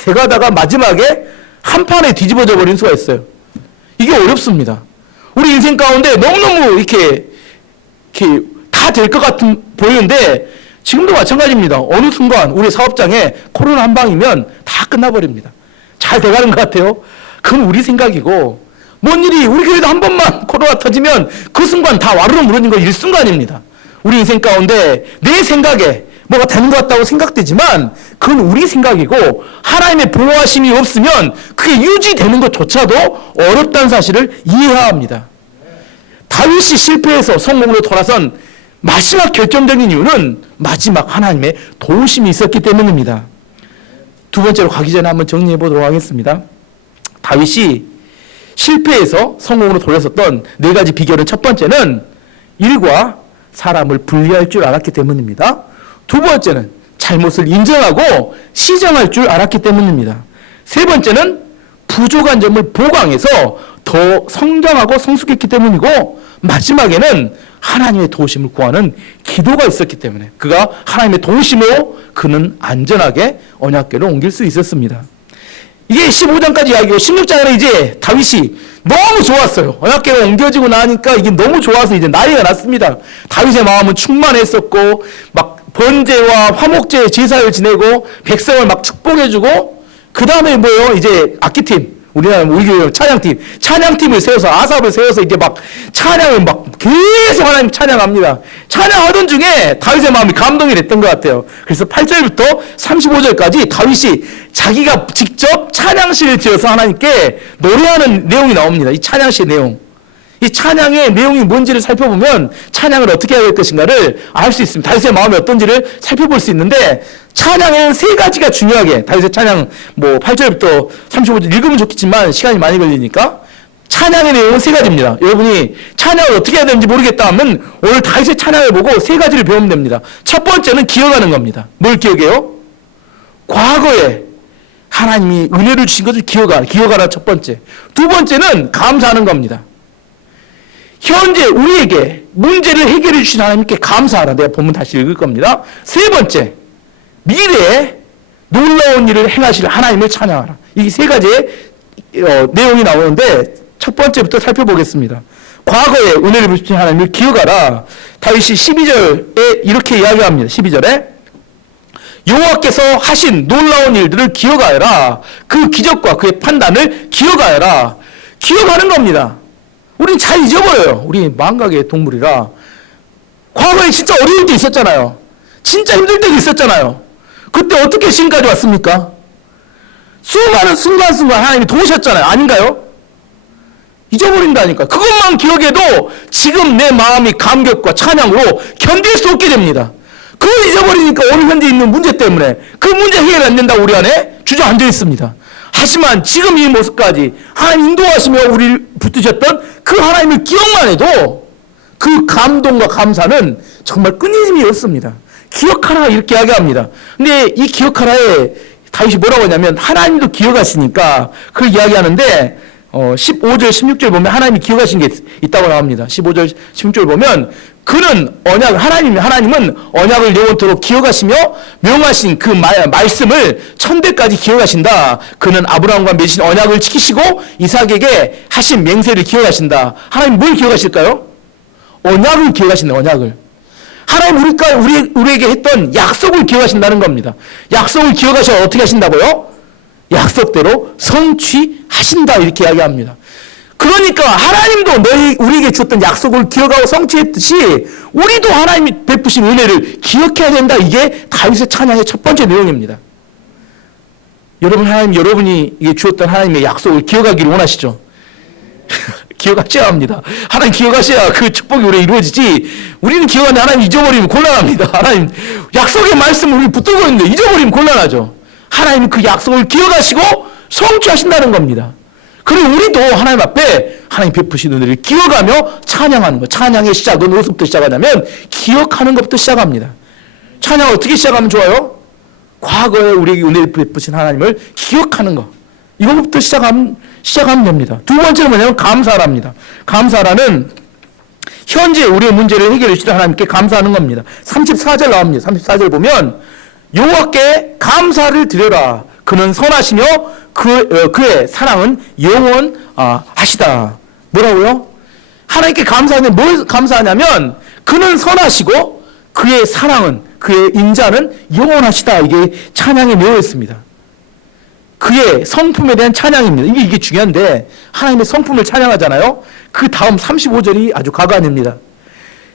돼가다가 마지막에 한 판에 뒤집어져 버린 수가 있어요. 이게 어렵습니다. 우리 인생 가운데 너무너무 이렇게 다 될 것 같은 보이는데 지금도 마찬가지입니다. 어느 순간 우리 사업장에 코로나 한 방이면 다 끝나버립니다. 잘 돼가는 것 같아요. 그건 우리 생각이고, 뭔 일이 우리 교회도 한 번만 코로나 터지면 그 순간 다 와르르 무너진 거 일순간입니다. 우리 인생 가운데 내 생각에 뭐가 되는 것 같다고 생각되지만 그건 우리 생각이고, 하나님의 보호하심이 없으면 그게 유지되는 것조차도 어렵다는 사실을 이해해야 합니다. 다윗이 실패해서 성공으로 돌아선 마지막 결정적인 이유는 마지막 하나님의 도우심이 있었기 때문입니다. 두 번째로 가기 전에 한번 정리해 보도록 하겠습니다. 다윗이 실패해서 성공으로 돌아섰던 네 가지 비결은, 첫 번째는 일과 사람을 분리할 줄 알았기 때문입니다. 두 번째는 잘못을 인정하고 시정할 줄 알았기 때문입니다. 세 번째는 부족한 점을 보강해서 더 성장하고 성숙했기 때문이고, 마지막에는 하나님의 도우심을 구하는 기도가 있었기 때문에 그가 하나님의 도우심으로 그는 안전하게 언약궤를 옮길 수 있었습니다. 이게 15장까지 이야기고 16장에는 이제 다윗이 너무 좋았어요. 언약궤가 옮겨지고 나니까 이게 너무 좋아서 이제 난리가 났습니다. 다윗의 마음은 충만했었고 막 번제와 화목제 제사를 지내고 백성을 막 축복해주고, 그 다음에 뭐예요? 이제 악기팀, 우리 교회 찬양팀을 세워서 아삽을 세워서 이제 막 찬양을 막 계속 하나님 찬양합니다. 찬양하던 중에 다윗의 마음이 감동이 됐던 것 같아요. 그래서 8절부터 35절까지 다윗이 자기가 직접 찬양시를 지어서 하나님께 노래하는 내용이 나옵니다. 이 찬양시 내용. 이 찬양의 내용이 뭔지를 살펴보면 찬양을 어떻게 해야 될 것인가를 알 수 있습니다. 다윗의 마음이 어떤지를 살펴볼 수 있는데, 찬양에는 세 가지가 중요하게, 다윗의 찬양 8절부터 35절 읽으면 좋겠지만 시간이 많이 걸리니까 찬양의 내용은 세 가지입니다. 여러분이 찬양을 어떻게 해야 되는지 모르겠다 하면 오늘 다윗의 찬양을 보고 세 가지를 배우면 됩니다. 첫 번째는 기억하는 겁니다. 뭘 기억해요? 과거에 하나님이 은혜를 주신 것을 기억하라 첫 번째. 두 번째는 감사하는 겁니다. 현재 우리에게 문제를 해결해 주신 하나님께 감사하라. 내가 본문 다시 읽을 겁니다. 세 번째, 미래에 놀라운 일을 행하실 하나님을 찬양하라. 이 세 가지의 내용이 나오는데 첫 번째부터 살펴보겠습니다. 과거에 은혜를 베푸신 하나님을 기억하라. 다윗이 12절에 이렇게 이야기합니다. 12절에 여호와께서 하신 놀라운 일들을 기억하여라. 그 기적과 그의 판단을 기억하여라. 기억하는 겁니다. 우린 잘 잊어버려요. 우리 망각의 동물이라. 과거에 진짜 어려울 때 있었잖아요. 진짜 힘들 때도 있었잖아요. 그때 어떻게 지금까지 왔습니까? 수많은 순간순간 하나님이 도우셨잖아요. 아닌가요? 잊어버린다니까. 그것만 기억해도 지금 내 마음이 감격과 찬양으로 견딜 수 없게 됩니다. 그걸 잊어버리니까 오늘 현재 있는 문제 때문에 그 문제 해결 안 된다고 우리 안에 주저앉아 있습니다. 하지만 지금 이 모습까지 하나님 인도하시며 우리를 붙드셨던 그 하나님의 기억만 해도 그 감동과 감사는 정말 끊임이 없습니다. 기억하라 이렇게 이야기합니다. 근데 이 기억하라에 다윗이 뭐라고 하냐면 하나님도 기억하시니까 그걸 이야기하는데 15절 16절 보면 하나님이 기억하신 게 있다고 나옵니다. 15절 16절 보면 그는 하나님은 언약을 영원토록 기억하시며 명하신 그 말씀을 천대까지 기억하신다. 그는 아브라함과 맺으신 언약을 지키시고 이삭에게 하신 맹세를 기억하신다. 하나님 뭘 기억하실까요? 언약을 기억하신다. 언약을. 하나님 우리에게 했던 약속을 기억하신다는 겁니다. 약속을 기억하셔서 어떻게 하신다고요? 약속대로 성취하신다 이렇게 이야기합니다. 그러니까 하나님도 우리에게 주었던 약속을 기억하고 성취했듯이 우리도 하나님이 베푸신 은혜를 기억해야 된다. 이게 다윗의 찬양의 첫 번째 내용입니다. 여러분이 주었던 하나님의 약속을 기억하기를 원하시죠? 기억하셔야 합니다. 하나님 기억하셔야 그 축복이 우리에 이루어지지. 우리는 기억하는데 하나님 잊어버리면 곤란합니다. 하나님 약속의 말씀을 우리 붙들고 있는데 잊어버리면 곤란하죠. 하나님 그 약속을 기억하시고 성취하신다는 겁니다. 그리고 우리도 하나님 앞에 하나님 베푸시는 은혜를 기억하며 찬양하는 것. 찬양의 시작은 어디서부터 시작하냐면 기억하는 것부터 시작합니다. 찬양 어떻게 시작하면 좋아요? 과거에 우리에게 은혜를 베푸신 하나님을 기억하는 것. 이것부터 시작하면 됩니다. 두 번째는 뭐냐면 감사랍니다. 감사라는 현재 우리의 문제를 해결해 주시는 하나님께 감사하는 겁니다. 34절 나옵니다. 34절 보면 여호와께 감사를 드려라. 그는 선하시며 그의 사랑은 영원하시다. 뭐라고요? 하나님께 감사하면 뭘 감사하냐면 그는 선하시고 그의 사랑은 그의 인자는 영원하시다. 이게 찬양에 되어 있습니다. 그의 성품에 대한 찬양입니다. 이게 중요한데 하나님의 성품을 찬양하잖아요. 그 다음 35절이 아주 가관입니다.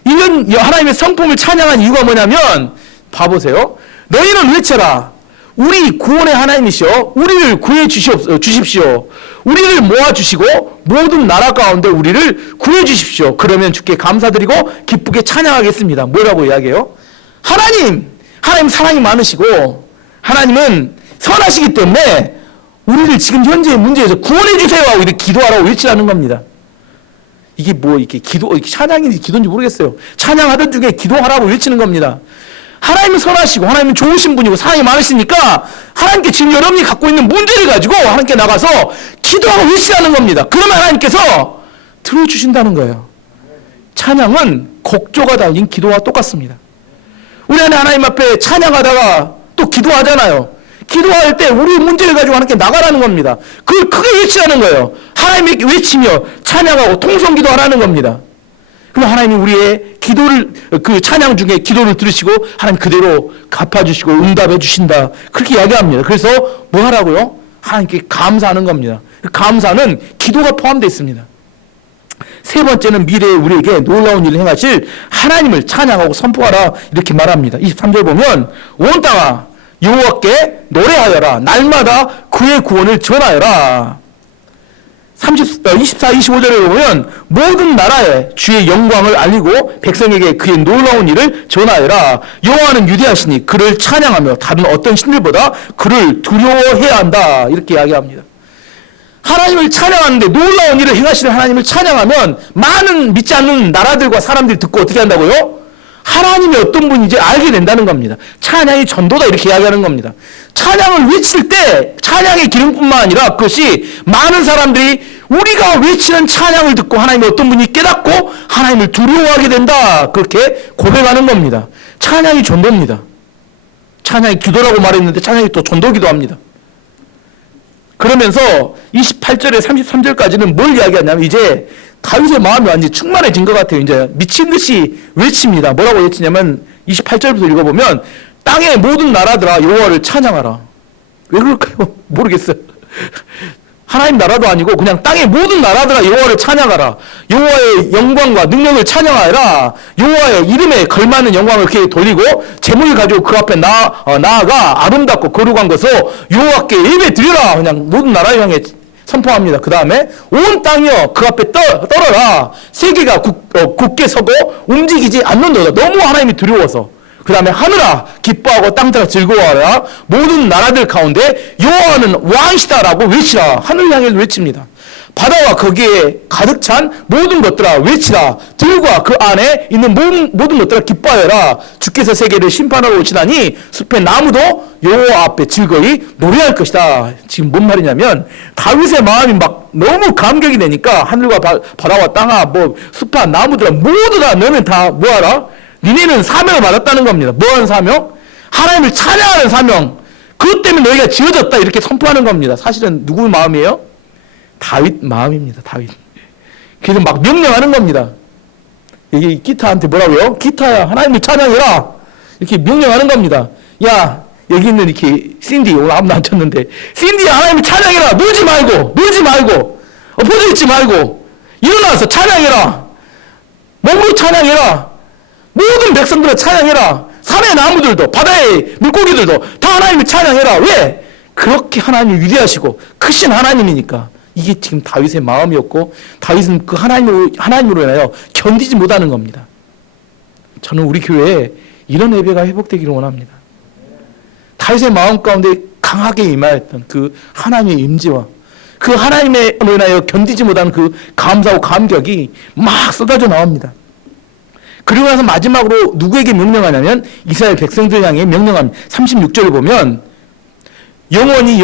이건 하나님의 성품을 찬양한 이유가 뭐냐면 봐보세요. 너희는 외쳐라. 우리 구원의 하나님이시여 우리를 구해 주십시오. 우리를 모아주시고 모든 나라 가운데 우리를 구해 주십시오. 그러면 주께 감사드리고 기쁘게 찬양하겠습니다. 뭐라고 이야기해요? 하나님 사랑이 많으시고 하나님은 선하시기 때문에 우리를 지금 현재의 문제에서 구원해 주세요 하고 이렇게 기도하라고 외치라는 겁니다. 이게 뭐 이렇게 찬양인지 기도인지 모르겠어요. 찬양하던 중에 기도하라고 외치는 겁니다. 하나님은 선하시고 하나님은 좋으신 분이고 사랑이 많으시니까 하나님께 지금 여러분이 갖고 있는 문제를 가지고 하나님께 나가서 기도하고 외치라는 겁니다. 그러면 하나님께서 들어주신다는 거예요. 찬양은 곡조가 달린 기도와 똑같습니다. 우리 안에 하나님 앞에 찬양하다가 또 기도하잖아요. 기도할 때 우리 문제를 가지고 하나님께 나가라는 겁니다. 그걸 크게 외치라는 거예요. 하나님에게 외치며 찬양하고 통성기도 하라는 겁니다. 그럼 하나님이 우리의 기도를 그 찬양 중에 기도를 들으시고 하나님 그대로 갚아주시고 응답해 주신다. 그렇게 이야기합니다. 그래서 뭐 하라고요? 하나님께 감사하는 겁니다. 감사는 기도가 포함되어 있습니다. 세 번째는 미래에 우리에게 놀라운 일을 행하실 하나님을 찬양하고 선포하라 이렇게 말합니다. 23절 보면 온 땅아 여호와께 노래하여라. 날마다 그의 구원을 전하여라. 24, 25절에 보면 모든 나라에 주의 영광을 알리고 백성에게 그의 놀라운 일을 전하여라. 여호와는 위대하시니 그를 찬양하며 다른 어떤 신들보다 그를 두려워해야 한다. 이렇게 이야기합니다. 하나님을 찬양하는데 놀라운 일을 행하시는 하나님을 찬양하면 많은 믿지 않는 나라들과 사람들이 듣고 어떻게 한다고요? 하나님이 어떤 분인지 알게 된다는 겁니다. 찬양이 전도다 이렇게 이야기하는 겁니다. 찬양을 외칠 때 찬양의 기능뿐만 아니라 그것이 많은 사람들이 우리가 외치는 찬양을 듣고 하나님이 어떤 분이 깨닫고 하나님을 두려워하게 된다. 그렇게 고백하는 겁니다. 찬양이 전도입니다. 찬양이 기도라고 말했는데 찬양이 또 전도기도 합니다. 그러면서 28절에 33절까지는 뭘 이야기하냐면 이제 다윗의 마음이 완전히 충만해진 것 같아요. 이제 미친 듯이 외칩니다. 뭐라고 외치냐면 28절부터 읽어보면 땅의 모든 나라들아 여호와를 찬양하라. 왜 그럴까요? 모르겠어요. 하나님 나라도 아니고 그냥 땅의 모든 나라들아 여호와를 찬양하라. 여호와의 영광과 능력을 찬양하라. 여호와의 이름에 걸맞는 영광을 그에게 돌리고 제물을 가지고 그 앞에 나아가 아름답고 거룩한 것을 여호와께 예배 드리라. 그냥 모든 나라 향해 선포합니다. 그 다음에 온 땅이여 그 앞에 떨어라. 세계가 굳게 서고 움직이지 않는도다. 너무 하나님이 두려워서. 그 다음에 하늘아 기뻐하고 땅들아 즐거워하라. 모든 나라들 가운데 여호와는 왕이시다라고 외치라. 하늘 향해 외칩니다. 바다와 거기에 가득 찬 모든 것들아 외치라. 들과 그 안에 있는 모든 것들아 기뻐하여라. 주께서 세계를 심판하러 오시다니 숲의 나무도 여호와 앞에 즐거이 노래할 것이다. 지금 뭔 말이냐면 다윗의 마음이 막 너무 감격이 되니까 하늘과 바다와 땅아 뭐 숲과 나무들아 모두 다 너는 다 뭐하라? 니네는 사명을 받았다는 겁니다. 뭐하는 사명? 하나님을 찬양하는 사명. 그것 때문에 너희가 지어졌다 이렇게 선포하는 겁니다. 사실은 누구 마음이에요? 다윗 마음입니다. 다윗. 그래서 막 명령하는 겁니다. 이게 기타한테 뭐라고요? 기타야 하나님을 찬양해라. 이렇게 명령하는 겁니다. 야 여기 있는 이렇게 신디 오늘 아무도 안 쳤는데 신디야 하나님을 찬양해라. 놀지 말고 엎어져 있지 말고 일어나서 찬양해라. 몸으로 찬양해라. 모든 백성들을 찬양해라. 산의 나무들도 바다의 물고기들도 다 하나님을 찬양해라. 왜? 그렇게 하나님이 위대하시고 크신 하나님이니까 이게 지금 다윗의 마음이었고 다윗은 그 하나님으로 인하여 견디지 못하는 겁니다. 저는 우리 교회에 이런 예배가 회복되기를 원합니다. 다윗의 마음 가운데 강하게 임하였던 그 하나님의 임재와 그 하나님으로 인하여 견디지 못하는 그 감사와 감격이 막 쏟아져 나옵니다. 그리고 나서 마지막으로 누구에게 명령하냐면 이스라엘 백성들 향해 명령합니다. 36절을 보면 영원히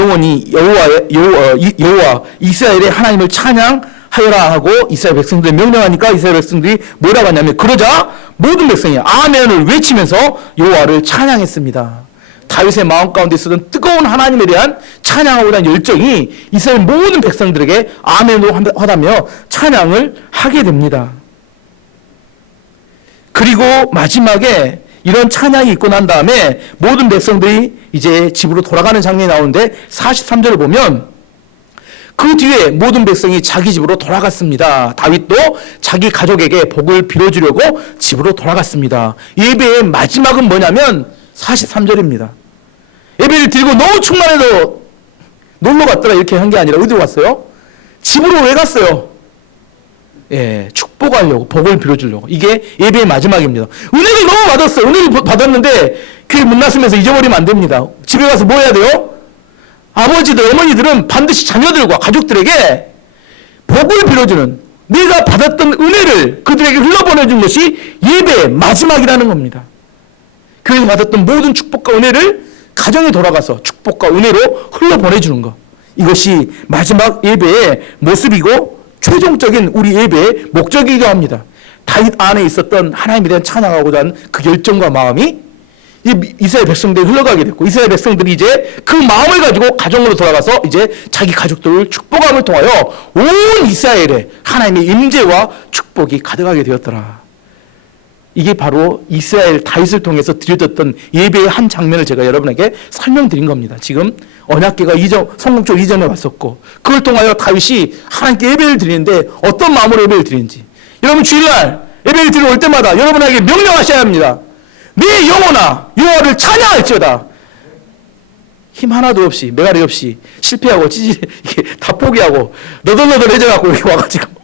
여호와 이스라엘의 하나님을 찬양하여라 하고 이스라엘 백성들에 명령하니까 이스라엘 백성들이 뭐라고 하냐면 그러자 모든 백성이 아멘을 외치면서 여호와를 찬양했습니다. 다윗의 마음 가운데 있었던 뜨거운 하나님에 대한 찬양하고 대한 열정이 이스라엘 모든 백성들에게 아멘으로 하다며 찬양을 하게 됩니다. 그리고 마지막에 이런 찬양이 있고 난 다음에 모든 백성들이 이제 집으로 돌아가는 장면이 나오는데 43절을 보면 그 뒤에 모든 백성이 자기 집으로 돌아갔습니다. 다윗도 자기 가족에게 복을 빌어주려고 집으로 돌아갔습니다. 예배의 마지막은 뭐냐면 43절입니다. 예배를 드리고 너무 충만해서 놀러 갔더라 이렇게 한 게 아니라 어디로 갔어요? 집으로 왜 갔어요? 예, 축복하려고, 복을 빌어주려고. 이게 예배의 마지막입니다. 은혜를 너무 받았어요. 은혜를 받았는데 교회 문 나서면서 잊어버리면 안 됩니다. 집에 가서 뭐 해야 돼요? 아버지들, 어머니들은 반드시 자녀들과 가족들에게 복을 빌어주는, 내가 받았던 은혜를 그들에게 흘러보내준 것이 예배의 마지막이라는 겁니다. 교회에서 받았던 모든 축복과 은혜를 가정에 돌아가서 축복과 은혜로 흘러보내주는 것. 이것이 마지막 예배의 모습이고 최종적인 우리 예배의 목적이기도 합니다. 다윗 안에 있었던 하나님에 대한 찬양하고자 하는 그 열정과 마음이 이스라엘 백성들이 흘러가게 됐고 이스라엘 백성들이 이제 그 마음을 가지고 가정으로 돌아가서 이제 자기 가족들을 축복함을 통하여 온 이스라엘에 하나님의 임재와 축복이 가득하게 되었더라. 이게 바로 이스라엘 다윗을 통해서 드려졌던 예배의 한 장면을 제가 여러분에게 설명드린 겁니다. 지금 언약궤가 성공적 이전에 왔었고 그걸 통하여 다윗이 하나님께 예배를 드리는데 어떤 마음으로 예배를 드리는지 여러분 주일날 예배를 드리러 올 때마다 여러분에게 명령하셔야 합니다. 내 영혼아 여호와를 찬양할지어다. 힘 하나도 없이 메가리 없이 실패하고 이렇게 다 포기하고 너덜너덜해져갖고 이렇게 와가지고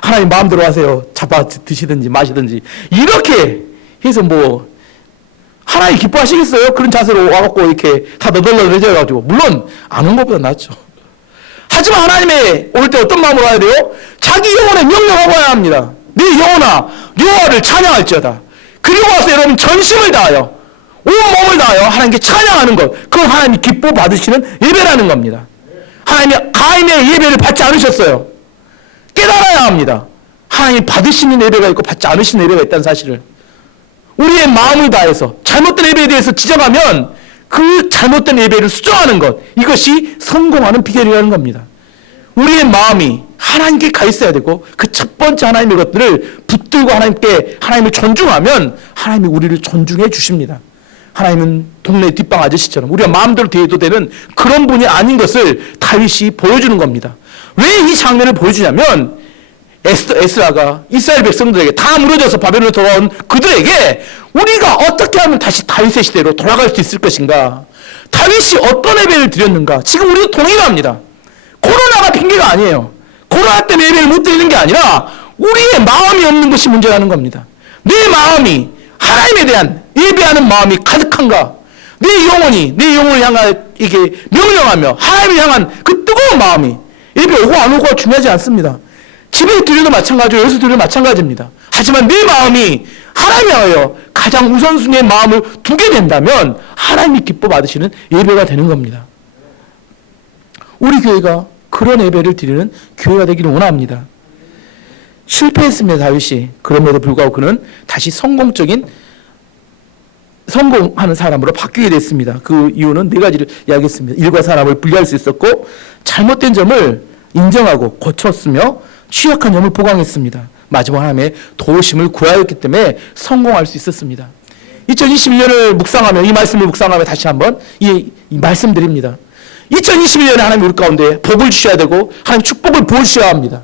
하나님 마음대로 하세요. 잡아 드시든지 마시든지 이렇게 해서 뭐 하나님 기뻐하시겠어요? 그런 자세로 와갖고 이렇게 다 너덜너덜해져가지고 물론 안 온 것보다 낫죠. 하지만 하나님의 올 때 어떤 마음으로 와야 돼요? 자기 영혼에 명령하고 와야 합니다. 내 영혼아 여호와를 찬양할지어다. 그리고 와서 여러분 전심을 다하여 온 몸을 다하여 하나님께 찬양하는 것, 그건 하나님이 기뻐 받으시는 예배라는 겁니다. 하나님이 가인의 예배를 받지 않으셨어요. 깨달아야 합니다. 하나님이 받으시는 예배가 있고 받지 않으시는 예배가 있다는 사실을. 우리의 마음을 다해서 잘못된 예배에 대해서 지적하면 그 잘못된 예배를 수정하는 것, 이것이 성공하는 비결이라는 겁니다. 우리의 마음이 하나님께 가 있어야 되고 그 첫 번째 하나님의 것들을 붙들고 하나님을 존중하면 하나님이 우리를 존중해 주십니다. 하나님은 동네 뒷방 아저씨처럼 우리가 마음대로 대해도 되는 그런 분이 아닌 것을 다윗이 보여주는 겁니다. 왜 이 장면을 보여주냐면 에스라가 이스라엘 백성들에게 다 무너져서 바벨론에 돌아온 그들에게 우리가 어떻게 하면 다시 다윗의 시대로 돌아갈 수 있을 것인가, 다윗이 어떤 예배를 드렸는가. 지금 우리도 동일합니다. 코로나가 핑계가 아니에요. 코로나 때문에 예배를 못 드리는 게 아니라 우리의 마음이 없는 것이 문제라는 겁니다. 내 마음이 하나님에 대한 예배하는 마음이 가득한가, 내 영혼을 향하여 이게 명령하며 하나님을 향한 그 뜨거운 마음이, 예배 오고 안 오고가 중요하지 않습니다. 집에 드려도 마찬가지고 여기서 드려도 마찬가지입니다. 하지만 내 마음이 하나님에 하여 가장 우선순위의 마음을 두게 된다면 하나님이 기뻐 받으시는 예배가 되는 겁니다. 우리 교회가 그런 예배를 드리는 교회가 되기를 원합니다. 실패했습니다, 다윗이. 그럼에도 불구하고 그는 다시 성공하는 사람으로 바뀌게 됐습니다. 그 이유는 네 가지를 이야기했습니다. 일과 사람을 분리할 수 있었고, 잘못된 점을 인정하고 고쳤으며, 취약한 점을 보강했습니다. 마지막 하나님의 도우심을 구하였기 때문에 성공할 수 있었습니다. 2021년을 묵상하며, 이 말씀을 묵상하며 다시 한번 이 말씀드립니다. 2021년에 하나님 우리 가운데 복을 주셔야 되고 하나님 축복을 부어주셔야 합니다.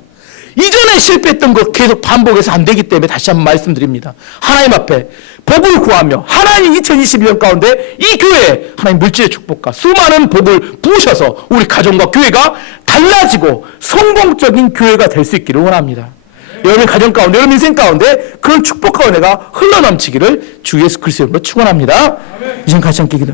이전에 실패했던 것 계속 반복해서 안 되기 때문에 다시 한번 말씀드립니다. 하나님 앞에 복을 구하며 하나님 2021년 가운데 이 교회에 하나님 물질의 축복과 수많은 복을 부으셔서 우리 가정과 교회가 달라지고 성공적인 교회가 될 수 있기를 원합니다. 여러분 가정 가운데, 여러분 인생 가운데 그런 축복과 은혜가 흘러넘치기를 주 예수 그리스도로 축원합니다. 이젠 같이 함께 기도.